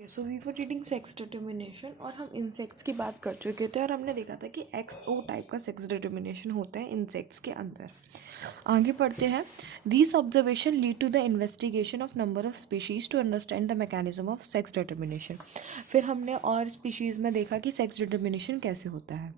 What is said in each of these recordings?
So we were reading sex determination और हम insects की बात कर चुके थे और हमने देखा था कि XO टाइप का सेक्स डिटर्मिनेशन होता है इंसेक्ट्स के अंदर। आगे पढ़ते हैं। These observation lead to the investigation of number of species to understand the mechanism of sex determination. फिर हमने और स्पीशीज़ में देखा कि सेक्स डिटर्मिनेशन कैसे होता है।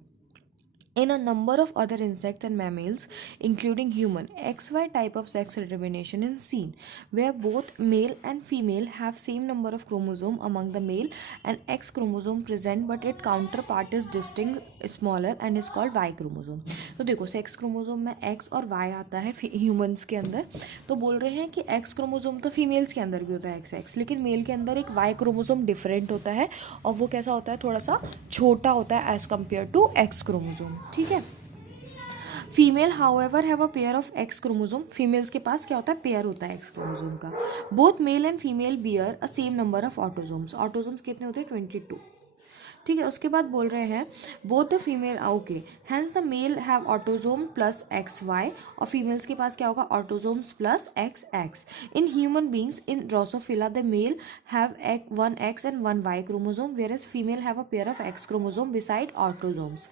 In a number of other insects and mammals, including human, XY type of sex determination is seen, where both male and female have same number of chromosome among the male and X chromosome present, but its counterpart is distinct, smaller and is called Y chromosome. तो देखो sex chromosome में X और Y आता है humans के अंदर, तो बोल रहे हैं कि X क्रोमोसोम तो फीमेल्स के अंदर भी होता है XX, लेकिन मेल के अंदर एक Y क्रोमोसोम डिफरेंट होता है और वो कैसा होता है, थोड़ा सा छोटा होता है as compare to X chromosome. ठीक है। Female however have a pair of X chromosome. Females के पास क्या होता है, पेयर होता है एक्स क्रोमोसोम का। Both male and female bear a same number of autosomes. Autosomes कितने होते हैं, 22। ठीक है। उसके बाद बोल रहे हैं both the female okay hence the male have autosome plus XY और फीमेल्स के पास क्या होगा, autosomes plus XX। In human beings in Drosophila the male have 1X and 1Y chromosome whereas female have a pair of X chromosome beside autosomes.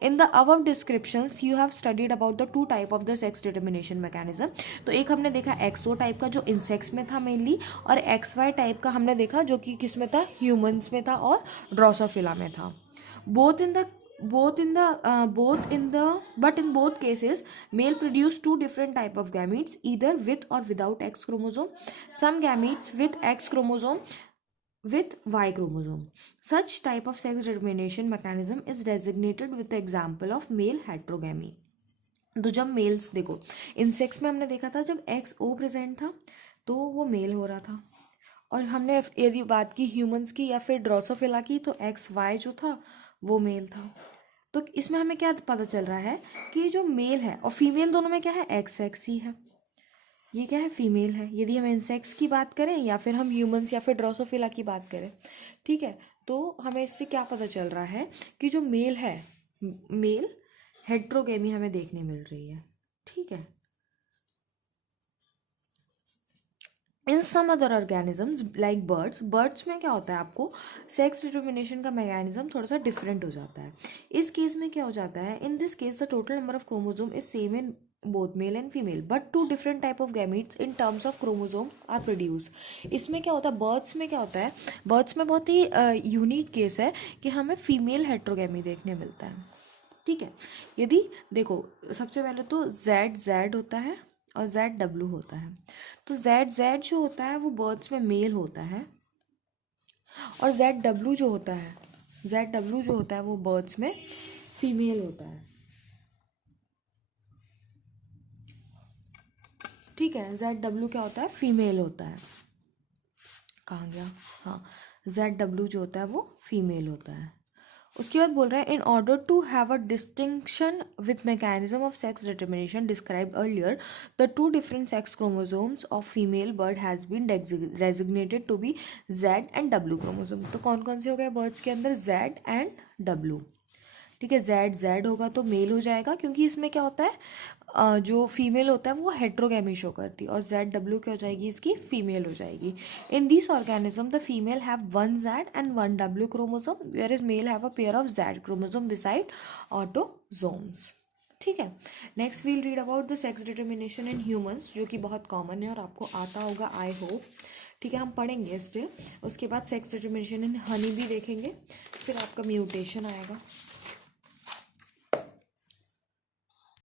In the above descriptions you have studied about the two type of the sex determination mechanism. तो एक हमने देखा XO type का जो insects में था mainly, और XY type का हमने देखा जो कि किस में था, ह्यूमंस में था और ड्रोसोफिला में था। both in the but in both cases male produce two different type of gametes either with or without X chromosome. Some gametes with X chromosome with Y chromosome. Such type of sex determination mechanism is designated with the example of male heterogamy. तो जब mails देखो insects में हमने देखा था जब XO present था तो वो मेल हो रहा था, और हमने यदि बात की ह्यूमंस की या फिर ड्रोसोफिला की तो XY जो था वो मेल था। तो इसमें हमें क्या पता चल रहा है कि जो मेल है और फीमेल दोनों में क्या है, XX ही है, ये क्या है, फीमेल है। यदि हम इंसेक्ट्स की बात करें या फिर हम ह्यूमंस या फिर ड्रोसोफिला की बात करें, ठीक है, तो हमें इससे क्या पता चल रहा है कि जो मेल है, मेल हेट्रोगेमी हमें देखने मिल रही है। ठीक है। In some other organisms like birds में क्या होता है, आपको सेक्स डिटर्मिनेशन का मैकेनिज्म थोड़ा सा डिफरेंट हो जाता है। इस केस में क्या हो जाता है, in this case the total number of chromosome is same in both male and female but two different type of gametes in terms of chromosome are produce. इसमें क्या होता है, बर्ड्स में क्या होता है, बर्ड्स में बहुत ही यूनिक केस है कि हमें फीमेल हेट्रोगेमी देखने मिलता है। ठीक है। यदि देखो सबसे पहले तो Z होता है और ZW होता है। तो Z जो होता है वो बर्ड्स में मेल होता है, और ZW जो होता है वो बर्ड्स में फीमेल होता है। ठीक है। ZW क्या होता है, फीमेल होता है। कहाँ गया, हाँ, ZW जो होता है वो फीमेल होता है। उसके बाद बोल रहा है in order to have a distinction with mechanism of sex determination described earlier the two different sex chromosomes of female bird has been designated to be Z and W chromosome. तो कौन कौन से हो गए बर्ड्स के अंदर, Z and W। ठीक है। Z होगा तो मेल हो जाएगा, क्योंकि इसमें क्या होता है, जो फीमेल होता है वो हेट्रोगेमी शो करती है, और ZW क्या हो जाएगी, इसकी फीमेल हो जाएगी। In this organism the female have 1Z and 1W chromosome whereas male have a pair of Z chromosome beside autosomes. ठीक है। Next we'll read about the sex determination in humans, जो कि बहुत common है और आपको आता होगा आई होप। ठीक है, हम पढ़ेंगे स्टिल। उसके बाद सेक्स डिटर्मिनेशन इन हनी भी देखेंगे, फिर आपका म्यूटेशन आएगा।